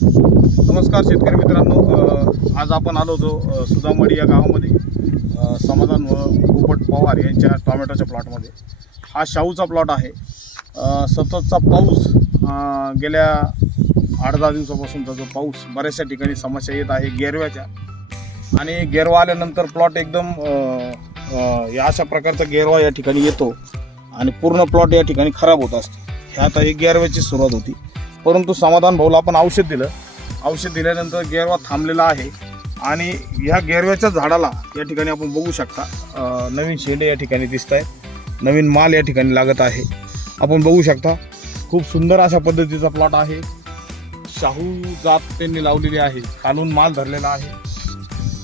नमस्कार शेतकरी मित्रांनो, आज आपण आलो होतो सुदामवाडी या गावामध्ये समाधान पोपट पवार यांच्या टोमॅटोच्या प्लॉटमध्ये. हा शाहूचा प्लॉट आहे. सततचा पाऊस, गेल्या 8-10 दिवसापासूनचा जो पाऊस, बऱ्याचशा ठिकाणी समस्या येत आहे गेरव्याच्या. आणि गेरवा आल्यानंतर प्लॉट एकदम या अशा प्रकारचा गेरवा या ठिकाणी येतो आणि पूर्ण प्लॉट या ठिकाणी खराब होत असतो. हे आता ही गेरव्याची सुरुवात होती, परंतु समाधान भाऊला आपण औषध दिलं. औषध दिल्यानंतर गेरवा थांबलेला आहे आणि ह्या गेरव्याच्या झाडाला या ठिकाणी आपण बघू शकता नवीन शेंडे या ठिकाणी दिसत आहेत, नवीन माल या ठिकाणी लागत आहे. आपण बघू शकता खूप सुंदर अशा पद्धतीचा प्लॉट आहे. शाहू जात त्यांनी लावलेली आहे, खालून माल धरलेला आहे.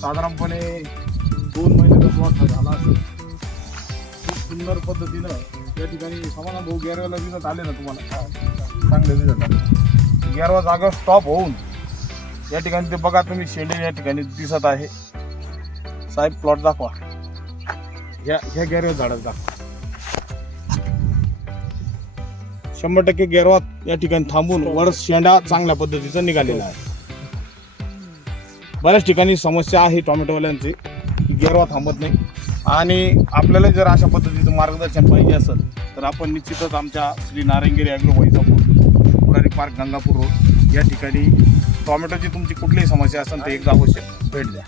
साधारणपणे 2 महिन्याचा प्लॉट हा झाला असेल. खूप सुंदर पद्धतीनं या ठिकाणी समाधान भाऊ गेरव्याला दिसत आले ना तुम्हाला, चांगले दिसत आले. गेरवा जागा स्टॉप होऊन या ठिकाणी ते बघा तुम्ही शेंडे या ठिकाणी दिसत आहे. साहेब प्लॉट दाखवा, ह्या गेरवा झाडात दाखवा. 100% गेरवा या ठिकाणी थांबून वर शेंडा चांगल्या पद्धतीचा निघालेला आहे. बऱ्याच ठिकाणी समस्या आहे टोमॅटोवाल्यांची की गेरवा थांबत नाही. आणि आपल्याला जर अशा पद्धतीचं मार्गदर्शन पाहिजे असेल तर आपण निश्चितच आमच्या Shri Narayangiri agro Vaijapur Murari park Gangapur road या ठिकाणी टोमॅटोची तुमची कुठलीही समस्या असेल तर एकदा अवश्य भेट द्या.